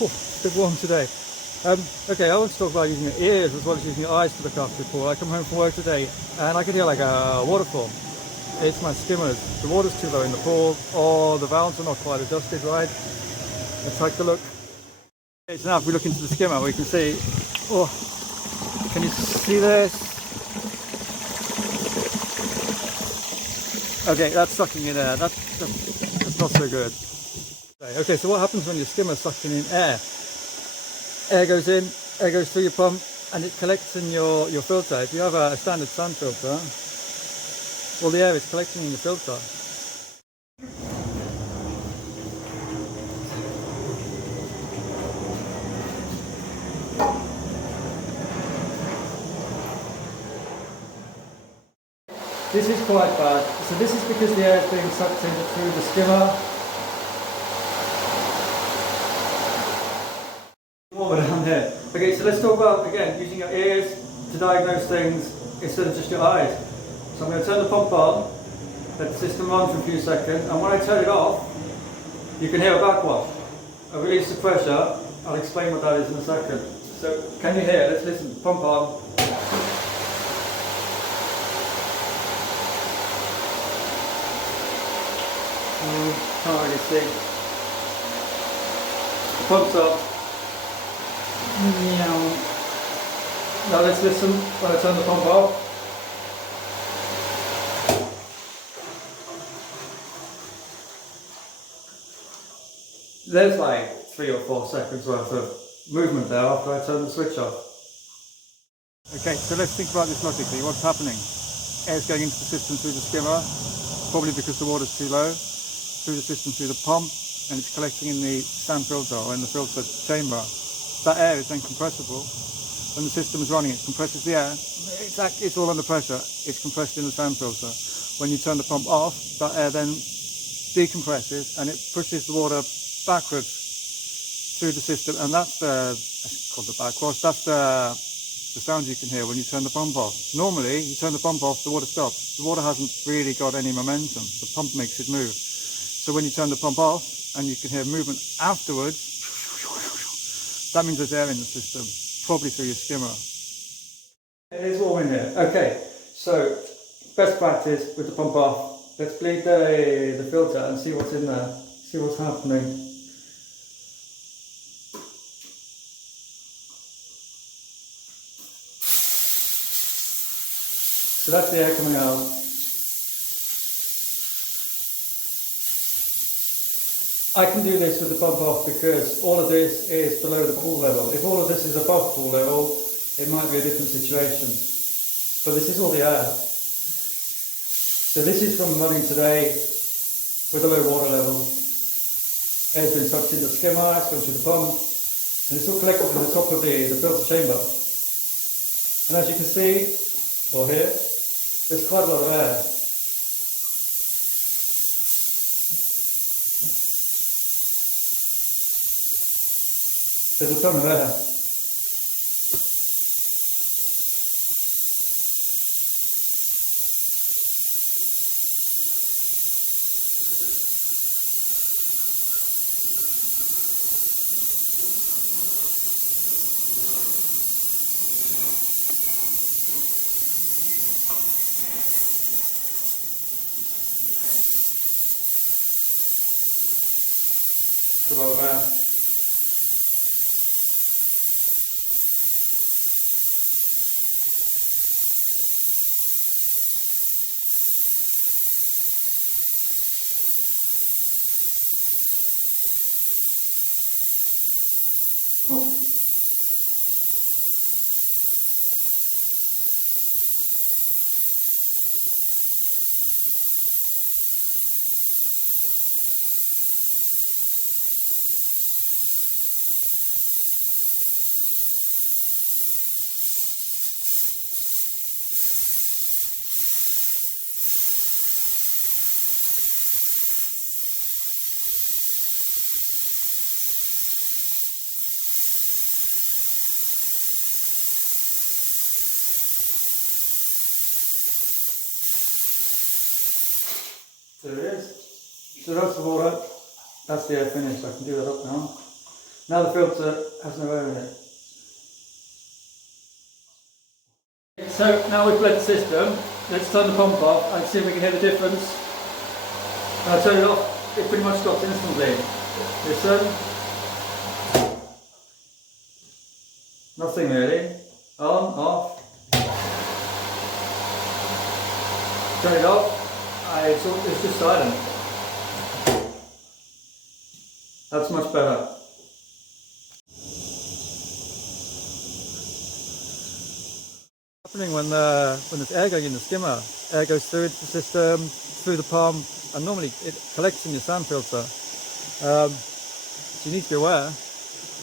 Oh, it's a bit warm today. Okay, I want to talk about using your ears as well as using your eyes to look after the pool. I come home from work today and I can hear like a waterfall. It's my skimmers. The water's too low in the pool, or the valves are not quite adjusted right. Let's take a look. Okay, so now if we look into the skimmer, we can see, oh, can you see this? Okay, that's sucking in air. That's not so good. Okay, so what happens when your skimmer's sucking in air? Air goes in, air goes through your pump, and it collects in your filter. If you have a standard sand filter, all the air is collecting in your filter. This is quite bad. So this is because the air is being sucked in through the skimmer. Over down here. Okay, so let's talk about, again, using your ears to diagnose things instead of just your eyes. So I'm going to turn the pump on, let the system run for a few seconds, and when I turn it off, you can hear a backwash. I release the pressure. I'll explain what that is in a second. So can you hear? Let's listen. Pump on. Can't really see. Pump's up. Now let's listen when I turn the pump off. There's like 3 or 4 seconds worth of movement there after I turn the switch off. Okay, so let's think about this logically. What's happening? Air's going into the system through the skimmer, probably because the water's too low, through the system through the pump, and it's collecting in the sand filter or in the filter chamber. That air is then compressible. When the system is running, it compresses the air. It's all under pressure. It's compressed in the sand filter. When you turn the pump off, that air then decompresses and it pushes the water backwards through the system, and that's it's called the backwash. That's the sound you can hear when you turn the pump off. Normally, you turn the pump off, the water stops. The water hasn't really got any momentum. The pump makes it move. So when you turn the pump off and you can hear movement afterwards, that means there's air in the system, probably through your skimmer. It is warm in here. Okay, so best practice with the pump off. Let's bleed the filter and see what's in there, see what's happening. So that's the air coming out. I can do this with the pump off because all of this is below the pool level. If all of this is above pool level, it might be a different situation. But this is all the air. So this is from running today with a low water level. Air's been sucked in the skimmer, it's gone through the pump, and it's all collected in the top of the filter chamber. And as you can see, or hear, there's quite a lot of air. There's a ton of air. It's a lot of air. There it is. So that's the water. That's the air finished. I can do that up now. Now the filter has no air in it. So now we've bled the system, let's turn the pump off and see if we can hear the difference. When I turn it off, it pretty much stops instantly. Listen. Nothing really. On, off. Turn it off, it's just silent. That's much better. Happening when there's air going in the skimmer. Air goes through into the system, through the pump, and normally it collects in your sand filter. So you need to be aware.